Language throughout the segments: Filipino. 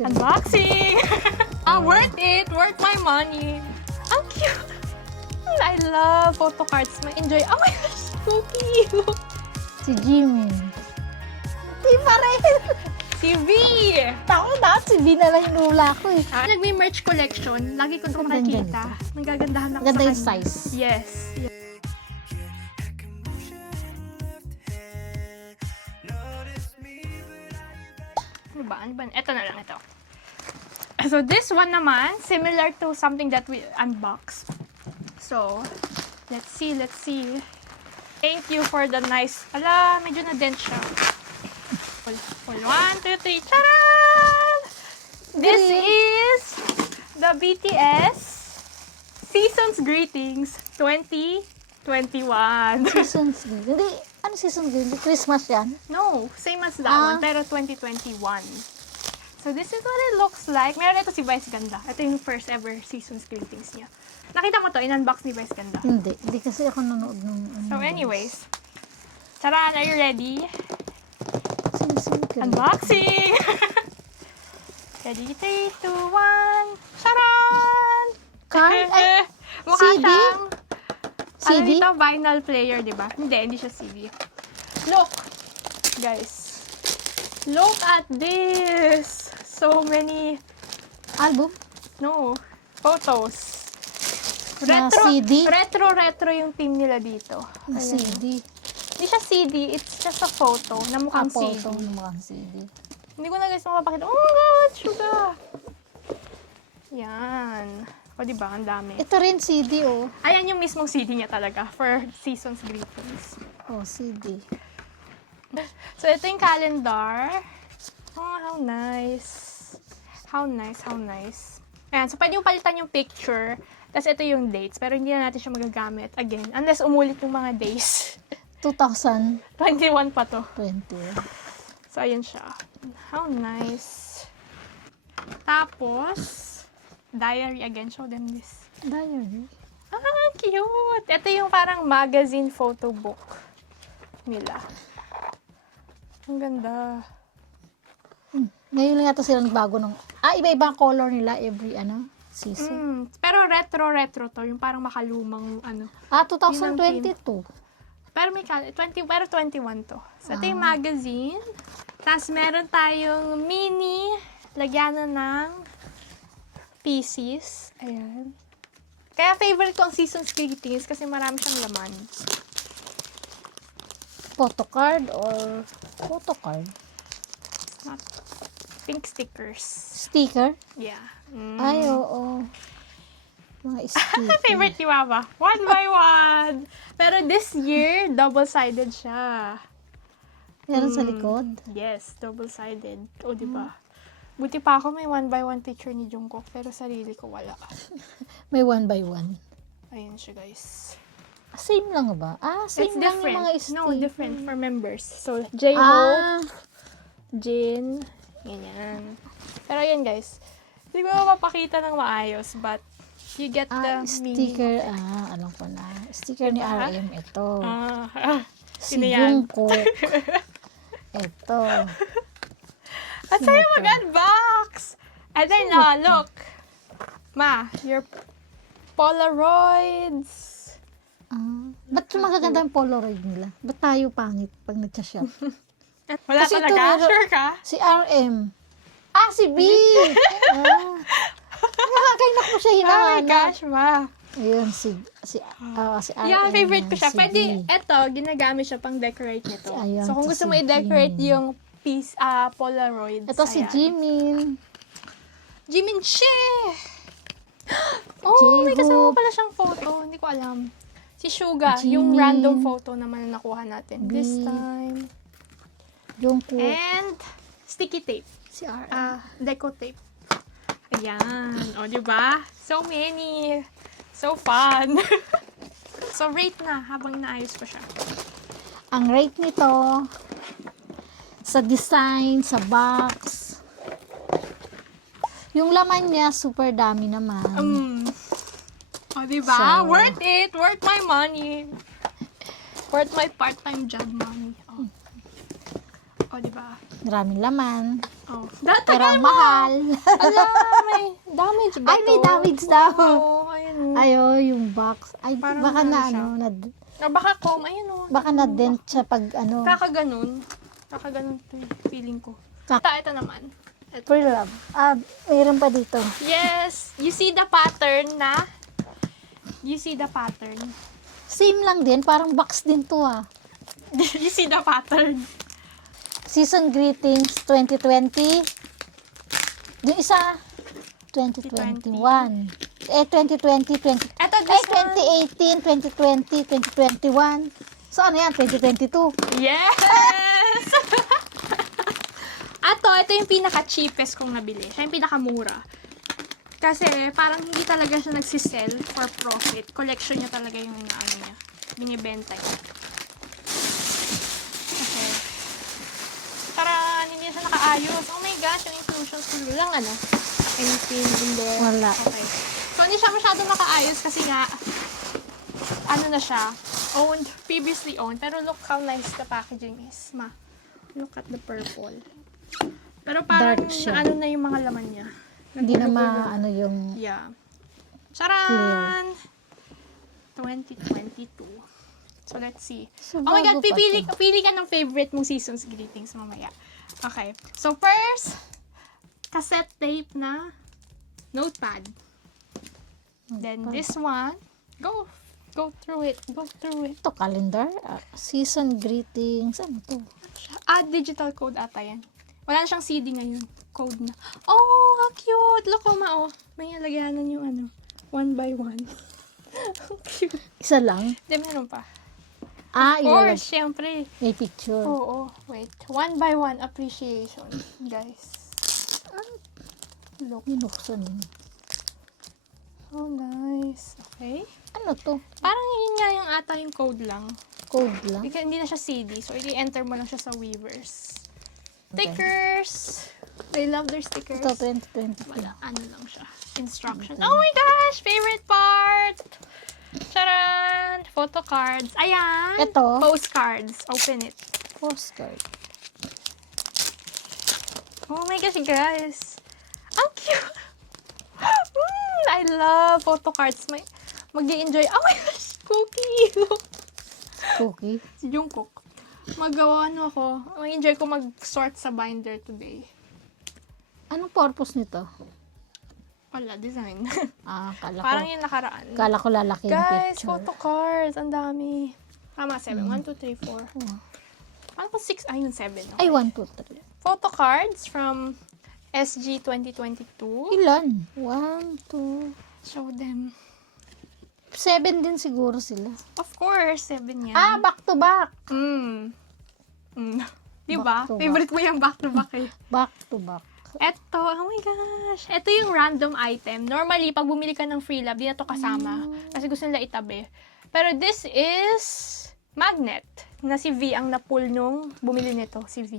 Unboxing! Worth it! Worth my money! Ang cute! I love photo cards. Ma-enjoy. Oh my gosh! So cute! Si Jimin. Di pa rin. Si V! Tao na, si V na lang yung nula ko eh. Nagme-merch collection. Lagi ko itong Ganda nakikita. Nagagandahan ako Ganda sa yung kanya. size. Yes. Ano ba? Ano ba? Ito na lang ito. So this one naman, similar to something that we unboxed. So, let's see, let's see. Thank you for the nice... Ala, medyo na-dent siya. Pull. 1, 2, 3. Charan! This is the BTS Season's Greetings 2021. Seasons Green. Hindi, ano Seasons Green? Christmas yan? No, same as that one, pero 2021. So this is what it looks like. Meron ito si Vice Ganda. Ito yung first ever Season's Greetings niya. Nakita mo to, in-unbox ni Vice Ganda. Hindi kasi ako nanood ng... So anyways, Charan, are you ready? Seasons Green. Unboxing! Ready, 3, 2, 1. Charan! Card? Ay, Mukha CD? siyang... CD? Ano ito? Vinyl player, di ba? Hindi siya CD. Look! Guys. Look at this! So many... Album? No. Photos. Na CD? Retro yung team nila dito. Na Ayan. CD. Hindi siya CD, it's just a photo na mukhang CD. Photo ng mukhang CD. Hindi ko na guys mapapakita. Oh my God, sugar! Yan. O diba, ang dami. Ito rin CD, oh. Ayan yung mismong CD niya talaga for Season's Greetings. Oh, CD. So, ito yung calendar. Oh, how nice. How nice, how nice. Ayan, so pwede yung palitan yung picture. Tapos ito yung dates, pero hindi na natin siya magagamit again. Unless umulit yung mga days. 2020. 21 pa to. So, ayan siya. How nice. Tapos, diary again. Show them this. Diary. Ah, cute! Ito yung parang magazine photo book nila. Ang ganda. Ngayon lang yata sila nagbago ng... iba-iba ang color nila every, season. Pero retro to. Yung parang makalumang, 2022. Pero may 21 to. So, ito yung magazine. Tapos, meron tayong mini lagyanan ng pieces. Ayan. Kaya favorite ko ang Season's Greetings kasi marami siyang laman. Photo card or photo card? Not pink stickers. Sticker? Yeah. Ay, oo. Mga sticker. Favorite ni Mama. 1 by 1. Pero this year, double-sided siya. Meron sa likod? Yes, double-sided. O, diba? Buti pa ako may 1 by 1 picture ni Jungkook, pero sarili ko wala. May 1 by 1. Ayan siya, guys. Same lang ba? Same It's lang different. yung mga sticker. No, different for members. So, J-Hope, Jin, ganyan. Pero ayan, guys. Hindi ko mapapakita ng maayos, but you get the sticker. meaning. Alam ko na. Sticker ni Diba? RM ito. Si sino yan? Jungkook. Ito. At sa'yo mag-unbox! And then, look. Ma, your Polaroids. Ba't magaganda yung Polaroid nila? Ba't tayo pangit pag nagsa-shop? Wala Kasi talaga? ito, Sure ka? Si RM. Si B! Nakakainak mo siya Oh my hinahanap. gosh, ma. Ayun, si RM. Yeah, favorite ko siya. si Pwede, B. eto, ginagamit siya pang decorate nito. Ayan, So, kung to gusto si mo i-decorate Jimin. yung piece, Polaroids. Ito si ayan. Jimin. Jimin Che! Oh, may J-Hope. kasama pala siyang photo. Hindi ko alam. Si Suga, Jimin. yung random photo naman na nakuha natin. B. This time. Jungkook. And, sticky tape. Si RM. Deco tape. Ayan. O, diba? So many. So fun. So, rate na habang inaayos ko siya. Ang rate nito, sa design, sa box, yung laman niya, super dami naman. O, diba? So, Worth it. Worth my money. Worth my part-time job money. O, diba? Maraming laman. Oh. Pero ang mahal. Ala, may damage ba Ay, may to? damage daw. Oo, ayun. Ay, yung box. Ay, Parang baka ano na, siya. baka Ayun o. na-dent siya pag Kakaganon to yung feeling ko. Ito naman. Free love. Mayroon pa dito. Yes! You see the pattern na? You see the pattern? Same lang din, parang box din to You see the pattern? Season Greetings 2020. Yung isa, 2021. 2020, Ito, this one. 2018, 2020, 2021. So, ano yan? 2022. Yes! Ito yung pinaka-cheapest kong nabili. Siya yung pinaka-mura. Kasi, parang hindi talaga siya nagsisell for profit. Collection niya talaga yung ano niya. Binibenta niya. Okay. Parang hindi siya nakaayos. Oh my gosh, yung inclusions ko lang anything in there. Wala. Okay. So, hindi siya masyadong nakaayos kasi nga, ano na siya, previously owned. Pero look how nice the packaging is, ma. Look at the purple. Pero parang, Dark siya. ano na yung mga laman niya. Hindi na maano yung Yeah. Charan! 2022. So, let's see. So, Oh my God, bago pa to. pili ka ng favorite mong season's greetings mamaya. Okay. So, first, cassette tape na notepad. Then, this one, go through it. Ito, calendar. Season Greetings. Ano to? Digital code ata yan. Wala na siyang CD ngayon. Code na. Oh, how cute! Look, ma, may lagyanan yung one by one. How cute. Isa lang? Hindi, meron pa. Of Ilalagay. course, syempre. May picture. Oo, wait. One by one appreciation, guys. Look. Binuksan yun. So nice. Okay. Ano to? Parang yun nga yung ata yung code lang. Code lang? Hindi na siya CD. So, i-enter mo lang siya sa Weavers. Okay. Stickers! I love their stickers. Ito, 2020. Wala, ano lang siya. Instruction. Oh my gosh! Favorite part! Charan! Photo cards. Ayan! Ito? Postcards. Open it. Postcard. Oh my gosh, guys. Ang cute! I love photo cards. Mag-i-enjoy. Oh my gosh! Cookie! Cookie. Si Jungkook. Mag-enjoy ko mag-sort sa binder today. Anong purpose nito? Wala, design. Kala ko. Parang yung nakaraan. Kala ko lalaki yung Guys, picture. photo cards. Ang dami. Tama, 7. 1, 2, 3, 4. Oh. Ano po 6? Ayun, 7. Okay. Ay, 1, 2, 3. Photo cards from SG 2022. Ilan? 1, 2. Show them. 7 din siguro sila. Of course, 7 yan. Back to back. Diba? Back to Favorite mo yung back to back eh. Back to back. Eto, oh my gosh. Eto yung random item. Normally, pag bumili ka ng free love, di na to kasama. Kasi gusto nila itabi. Pero this is magnet. Na si V ang na-pull nung bumili nito, si V.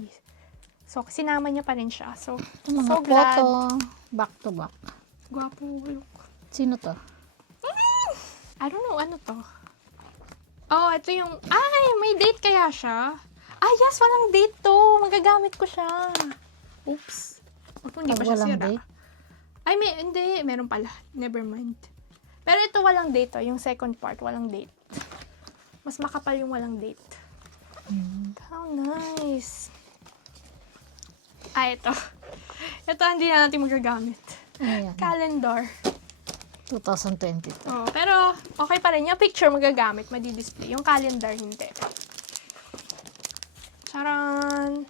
So, sinama niya pa rin siya. So, Mga so glad. photo. Back to back. Gwapo. Look. Sino to? I don't know, ano to? Oh, ito yung, may date kaya siya? Yes, walang date to. Magagamit ko siya. Oops. Hindi Pag ba siya walang sira? date? Hindi. Meron pala. Never mind. Pero ito walang date to. Yung second part, walang date. Mas makapal yung walang date. How nice. Ito. Ito hindi na natin magagamit. Ano yan? Calendar. 2022. Oh, pero okay pa rin. Yung picture magagamit, madi-display. Yung calendar, hindi. Charan!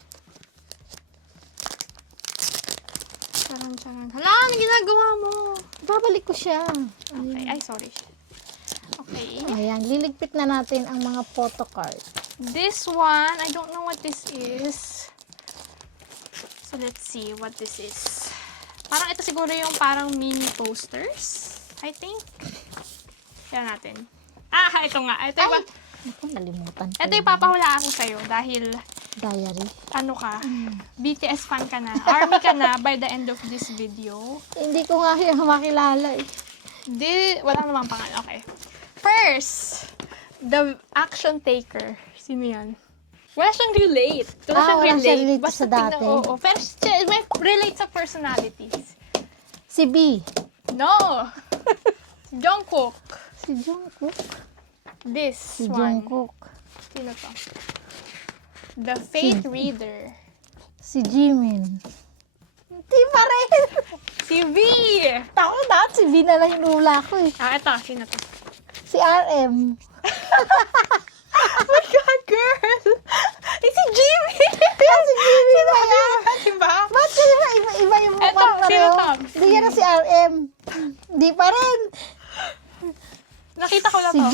Charan. Hala, ano ginagawa mo? Babalik ko siya. Okay, sorry. Okay. Ayan, liligpit na natin ang mga photo card. This one, I don't know what this is. So, let's see what this is. Parang ito siguro yung parang mini posters. I think. Kaya natin. Ito nga. Ito yung, Ako, nalimutan ko. ito yung papahulaan ko sa'yo dahil Diary. ano ka, BTS fan ka na, ARMY ka na by the end of this video. Hindi ko nga yung makilala eh. Wala namang pangalan. Okay. First, the action taker. Sino yan? Wala siyang relate. wala siyang relate Basta sa dati. Oo. Pero may relate sa personalities. Si B. No! Jungkook. Si Jungkook. This Si one. Jungkook. Sino to? The Fate Reader. Si Jimin. Hindi pa rin. Si V! Tako dahil si B na lang yung ula ko eh. Ah, ito. Sino to? Si RM. Oh my God, girl! Si Jimmy! Si Jimmy na yan. Diba? Ba't sila iba yung mukha Eto, na sino rin? to? Hindi yan na si RM. Hindi pa rin. Nakita ko lang Si to.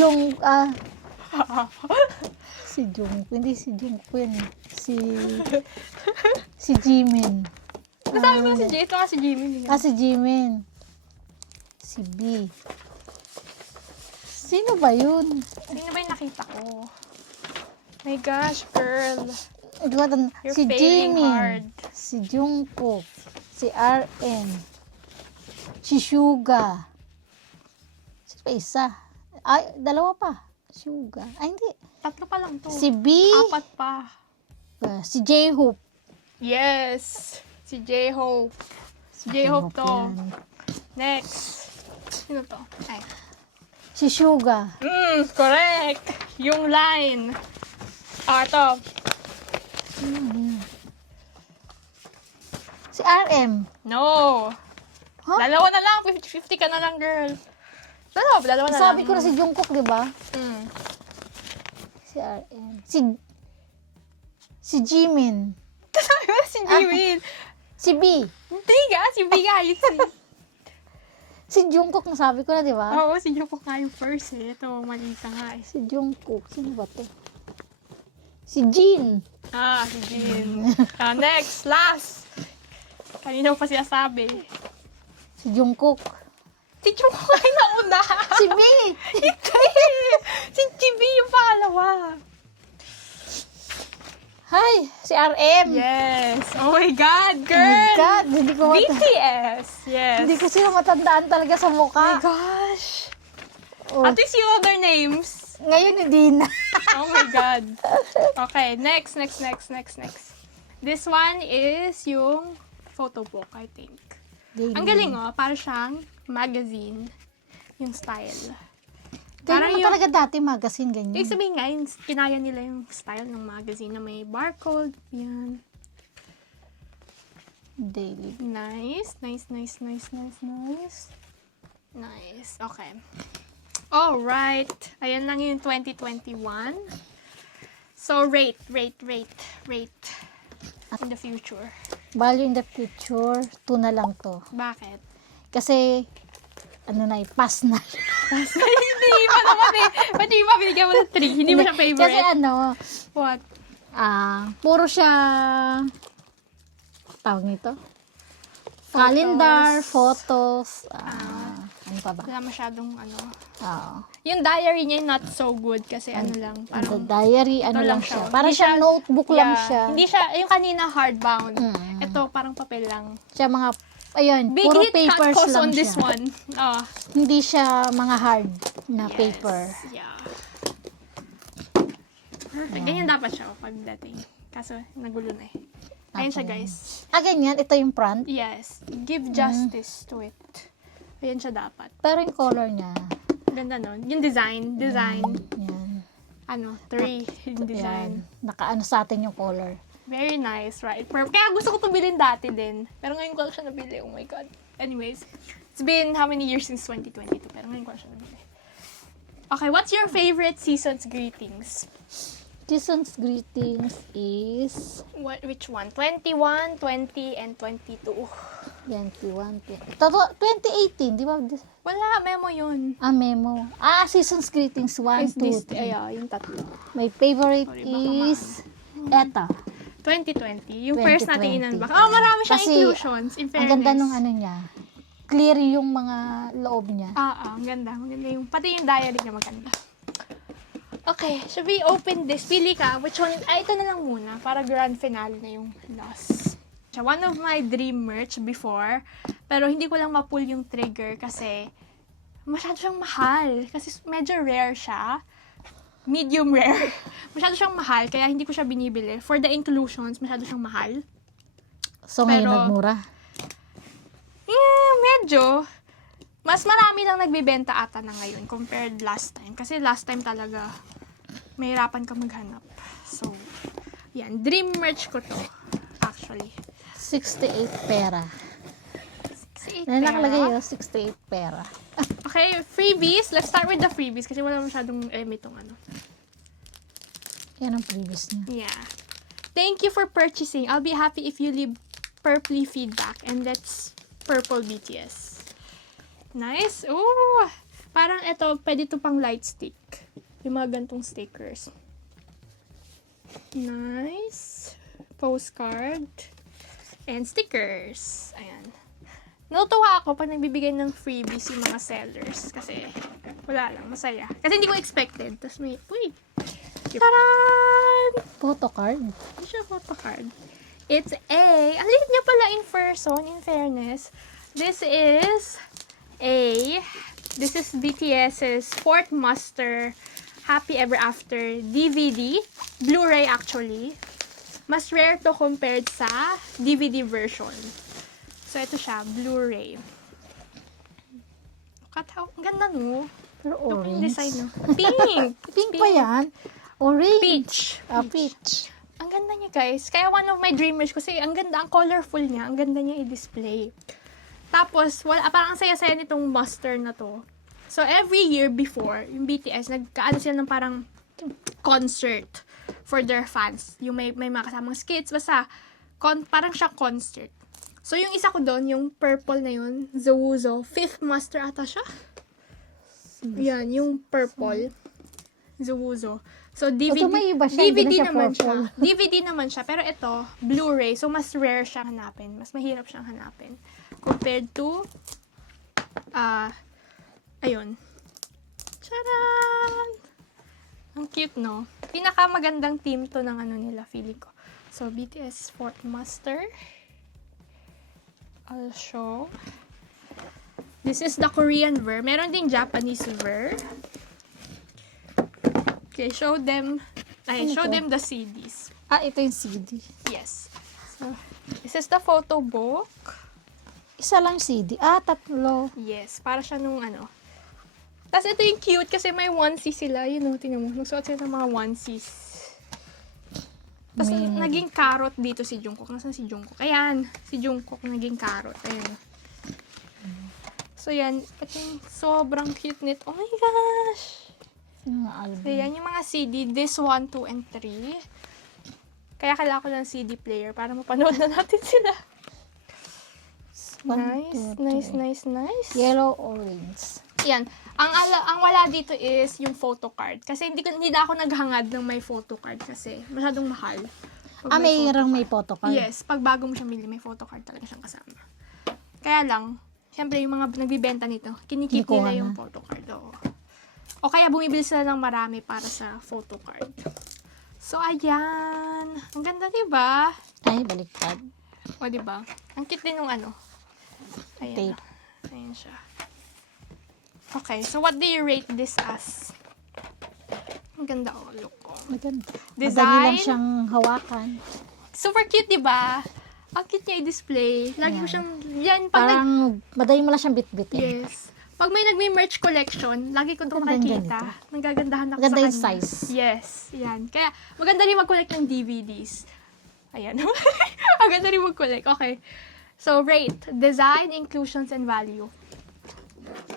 Si Jung. Hindi si Jung Queen. Si Jimin. Nasabi ko si Jay. Ito nga si Jimmy. Si Jimin. Si B. Sino ba yun? Sino ba yung nakita ko? My gosh, girl. You're Si failing Jimin. hard. Si Jungkook. Si RM. Si Suga. Sino pa isa? Ay, dalawa pa. Suga. Ay, hindi. Tatlo pa lang to. Si B. Apat pa. Si J-Hope. Yes. Si J-Hope. Si J-Hope to. yan. Next. Sino to? Ay. Si Suga. Correct. Yung line. Ah, ito. Si RM. No. Huh? Dalawa na lang. 50-50 ka na lang, girl. Dalawa na lang. Sabi ko na si Jungkook, di ba? Mm. Si RM. Si Jimin. Sabi mo si Jimin. Si B. Hindi nga. Si B nga. Yung si... Si Jungkook, nasabi ko na, di ba? Oo, si Jungkook nga yung first eh. Ito, mali ka nga eh. Si Jungkook. Sino ba to? Si Jin. Ah, si Jin. Next. Last. Kanina ko pa sinasabi. Si Jungkook. Si Jungkook ay nauna. Si B. Hindi. Si GB yung pangalawa. Hi, si RM. Yes. Oh my God, Oh my girl. God, hindi ko BTS. Yes. hindi ko sila matandaan talaga sa Oh my mukha. gosh. Oh. At least yung other names. Ngayon hindi na. Oh my God. Okay, next. This one is yung photo book, I think. Ang galing oh, para siyang magazine. Yung style. Parang Parang yung, talaga dati magazine ganyan. ibig sabihin nga, yung, kinaya nila yung style ng magazine na may barcode. Yan. Daily. Nice. Okay. Alright. Ayan lang yung 2021. So, rate. In the future. Value in the future, 2 na lang to. Bakit? Kasi, pass na. Hindi pa naman eh. Ba't di ba binigyan mo ng 3? Hindi mo siya favorite? Kasi What? puro siya, tawag nito? Calendar, photos, ano pa ba? Wala masyadong ano. Oo. Yung diary niya not so good kasi ano lang. The Parang diary, ito ano lang lang siya. siya. Parang Hindi siya siya- notebook lang yeah, siya. Hindi siya, yung kanina hardbound. Mm. Ito parang papel lang. Siya mga, ayun, Big puro hit papers cost lang on this siya. one. Oh. Hindi siya mga hard na Yes. paper. Yeah. Perfect. Ganyan dapat siya pagdating. Kaso, nagulo na eh. Ayan siya, guys. Ganyan. Ito yung front. Yes. Give justice to it. Ayan siya dapat. Pero yung color niya, Ganda nun. Yung design. yan. 3 yung design. Yan. Nakaano sa atin yung color. Very nice, right? Kaya gusto ko ito bilhin dati din. Pero ngayon ko lang siya nabili. Oh my God. Anyways, it's been how many years since 2022? Pero ngayon ko lang siya nabili. Okay, what's your favorite season's greetings? Season's greetings is Which one? 21, 20, and 22. 21, 20. 2018, di ba? Wala, memo yun. Memo. Season's greetings 1, Is 2, this, 3. yung tatlo. My favorite Sorry, baka is eto. 2020. Yung first natin 2020. in-unbox. Marami siyang Kasi, inclusions, in Ang fairness. ganda nung ano niya. Clear yung mga loob niya. Ang ganda. Maganda yung, pati yung diary niya maganda. Okay, should we open this? Pili ka. Which one? Ito na lang muna. Para grand finale na yung last. One of my dream merch before. Pero hindi ko lang ma-pull yung trigger kasi masyado siyang mahal. Kasi medyo rare siya. medium rare. Masyado siyang mahal, kaya hindi ko siya binibili. For the inclusions, masyado siyang mahal. So, ngayon Pero, nagmura. Medyo. Mas marami lang nagbibenta ata na ngayon compared last time. Kasi last time talaga, mahirapan ka maghanap. So, yan. Dream merch ko to, actually. 68 pera. 68 Ano nakalagay pera. yun? 68 pera. Okay, freebies. Let's start with the freebies kasi wala masyadong itong ano. Yan ang previous niya. Yeah. Thank you for purchasing. I'll be happy if you leave purpley feedback. And that's purple BTS. Nice. Ooh! Parang ito, pwede to pang light stick. Yung mga gantong stickers. Nice. Postcard. And stickers. Ayan. Natutuwa ako pag nagbibigay ng freebies yung mga sellers. Kasi, wala lang. Masaya. Kasi hindi ko expected. Tapos may, uy! Taran! Photo card. Hindi siya photocard. It's a, ang liit niya pala in person, in fairness. This is BTS's Fourth Master Happy Ever After DVD. Blu-ray actually. Mas rare to compared sa DVD version. So, ito siya, Blu-ray. Ang ganda no? Pero Look yung orange. design no? Pink! Pink pa yan? Orange. Peach. Peach. Ang ganda niya, guys. Kaya one of my dreamers kasi ang ganda, ang colorful niya. Ang ganda niya i-display. Tapos, parang ang saya-saya nitong Buster na to. So, every year before, yung BTS, nagkaano sila ng parang concert for their fans. Yung may mga kasamang skits. Basta, parang siya concert. So, yung isa ko doon, yung purple na yun, Zouzou, Fifth Master ata siya. Yan, yung purple. Zouzou. So, DVD, Ito may iba siya, hindi na DVD siya naman purple. siya. DVD naman siya. Pero ito, Blu-ray. So, mas rare siyang hanapin. Mas mahirap siyang hanapin. Compared to, ayun. Charan! Ang cute, no? Pinakamagandang team to ng ano nila, feeling ko. So, BTS Fourth Master. I'll show. This is the Korean ver. Meron din Japanese ver. Okay, show them the CDs. Ito yung CD. Yes. So, this is the photo book. Isa lang CD. Tatlo. Yes, para siya nung ano. Tapos ito yung cute kasi may onesie sila. Yun o, tinan mo. Nagsuot sila ng mga onesies. Tapos naging carrot dito si Jungkook. Nasaan si Jungkook? Ayan, si Jungkook naging carrot. Ayan. So yan, ito yung sobrang cute nito. Oh my gosh! Yung album. Ayan yung mga CD. This 1, 2, and 3. Kaya kailangan ko ng CD player para mapanood na natin sila. Nice. Yellow, orange. Yan. Ang wala dito is yung photo card. Kasi hindi na ako naghangad ng may photo card kasi masyadong mahal. Pag May photo card. Yes. Pag bago mo siya mili, may photo card talaga siyang kasama. Kaya lang, syempre yung mga nagbibenta nito, kinikip Kikuha nila yung na. photo card. Oo. O kaya bumibili sila ng marami para sa photo card. So, ayan. Ang ganda, diba? Ay, baliktad. O, diba? Ang cute din yung ano. Ayan. Tape. Ayan siya. Okay, so what do you rate this as? Ang ganda, oh. Look, oh. Maganda. Design. Madali lang siyang hawakan. Super cute, diba? Ang cute niya i-display. Lagi ko siyang, yan, pag Parang madali mo lang siyang bit-bitin. yes. Pag may nagme-merch collection, lagi ko itong Maganda nakikita. Nagagandahan ako Maganda sa yung kanya. size. Yes, yan. Kaya, maganda rin mag-collect ng DVDs. Ayan. Maganda rin mag-collect. Okay. So, rate. Design, inclusions, and value.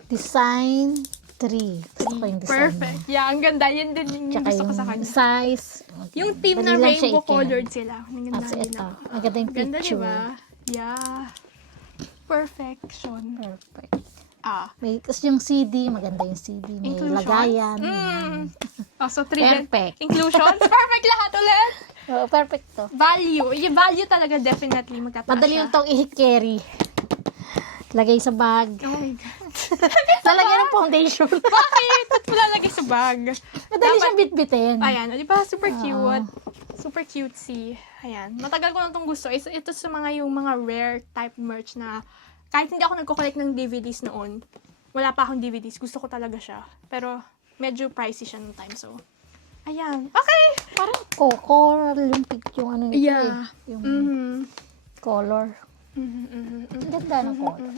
Design 3. Gusto ko yung design. Perfect. Yeah, ang ganda. Yan din yung Tsaka gusto ko yung sa kanya. size. Yung team Madali na lang siya rainbow i-can. colored sila. Ang ganda Kasi din ito. ako. Maganda yung Ganda, picture. diba? Yeah. Perfection. Perfect. May Tapos yung CD, maganda yung CD. May inclusions. lagayan. Yan. Oh, so, 3 Perfect. inclusions. Perfect lahat ulit. Oh, perfect to. Value. Yung value talaga definitely magtataas Madali siya. yung tong i-carry. Lagay sa bag. Oh my God. Lalagyan ng foundation. Bakit? Ba't mo lalagay sa bag? Madali siyang bitbitin. Ayan, di ba? Super cute. Super cutesy. Ayan. Matagal ko na itong gusto. Ito sa yung mga rare type merch na kahit hindi ako nagko-collect ng DVDs noon, wala pa akong DVDs. Gusto ko talaga siya. Pero medyo pricey siya nung time. So, Ayan. Okay! Parang coral yung ano nito Yeah. eh. Yung Mm-hmm. color. Mm-hmm. Ang ganda ng color.